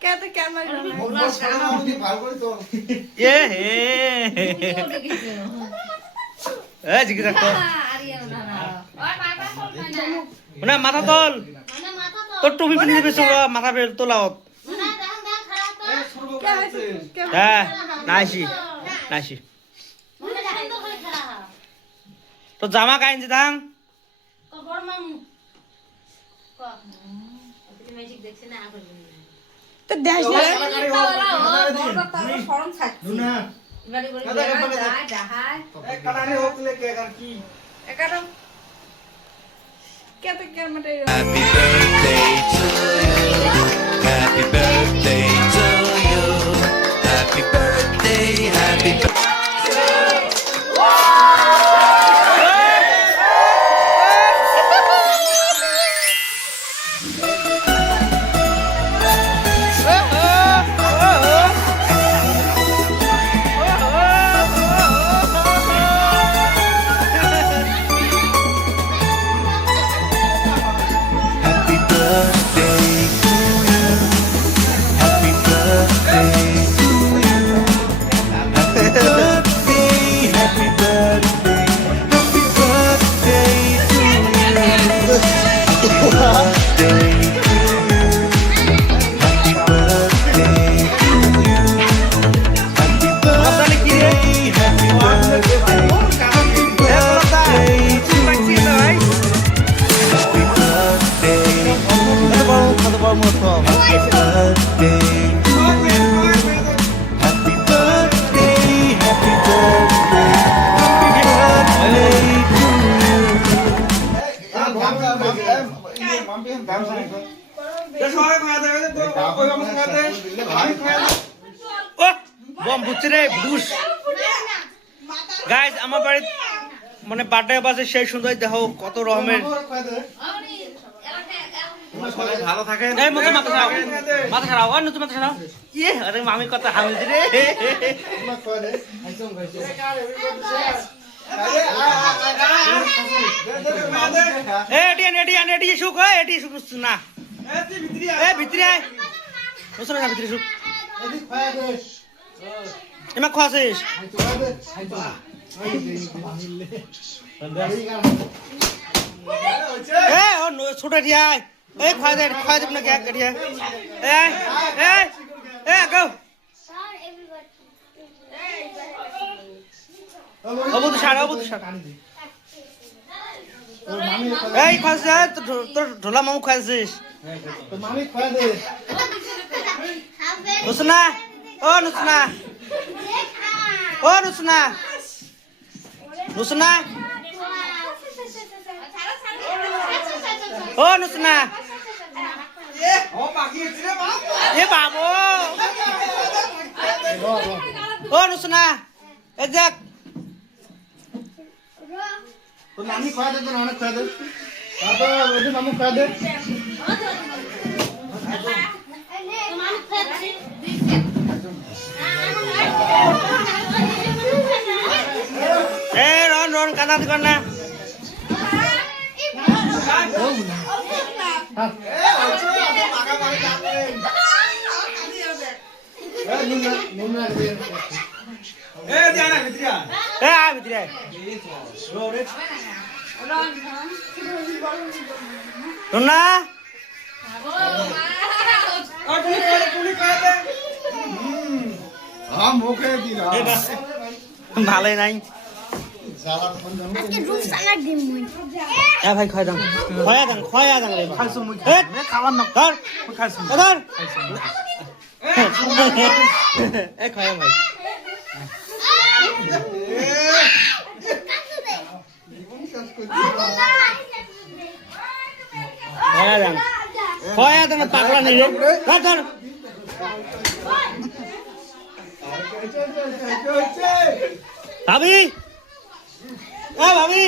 কেতে ক্যামেরা এ হে এ জিজ্ঞাসা কর না মাথা তোল তোর টুপি পিনে দিবে মাথা বের তোলাও হ্যাঁ নাইছি নাইছি তো জামা কাইনছি দাং তো দেশ কেতে camera Happy birthday to you. Happy birthday to you. Happy birthday, happy birthday. Happy birthday to you. Happy birthday to you. Happy birthday, happy birthday, happy birthday to you. Happy birthday to you. Happy birthday to you. Happy birthday, happy birthday, happy birthday to you. Happy birthday to you. Happy birthday to you. Happy birthday, happy birthday, happy birthday to you. ও বম বুঝছে রে bush guys আমার বাড়ি মানে birthday বাসে সেই সুন্দর দেখো কত রকমের ভালো থাকেন এই মুখে মাথা খাও মাথা খাও আর নতুন মাথা খাও ইয়ে আরে মামি কত হামিল রে এটি সুখ এটি সুখ না এ ভিতরে আয় বসরে না ভিতরে সুখ এমা খাসিস এ ও ছোট দিয়া এ খাই দে না কে করিয়া এ এ এ গো অবুদ ছাড় এই খাসিস তোর ঢোলা মামু খাসিস নুসনা ও নুসনা ও নুসনা নুসনা ও নুসনা এ বাবু ও নুসনা এ দেখ তো নানি খাওয়া দে তো নানি খাওয়া দে তারপর ওই মামু খাওয়া দে এ রন কানা দিবেন না এ আয় ভিতরে রুনা মুখে দিলা ভালোই নাই এ ভাই খয়া দাম রে খাইছো মুই এ খাবার না ধর খাইছো ধর এ খয়া ভাই খয়া দাম পাগলা নেই রে ধর ধর ভাবি ও ভাবি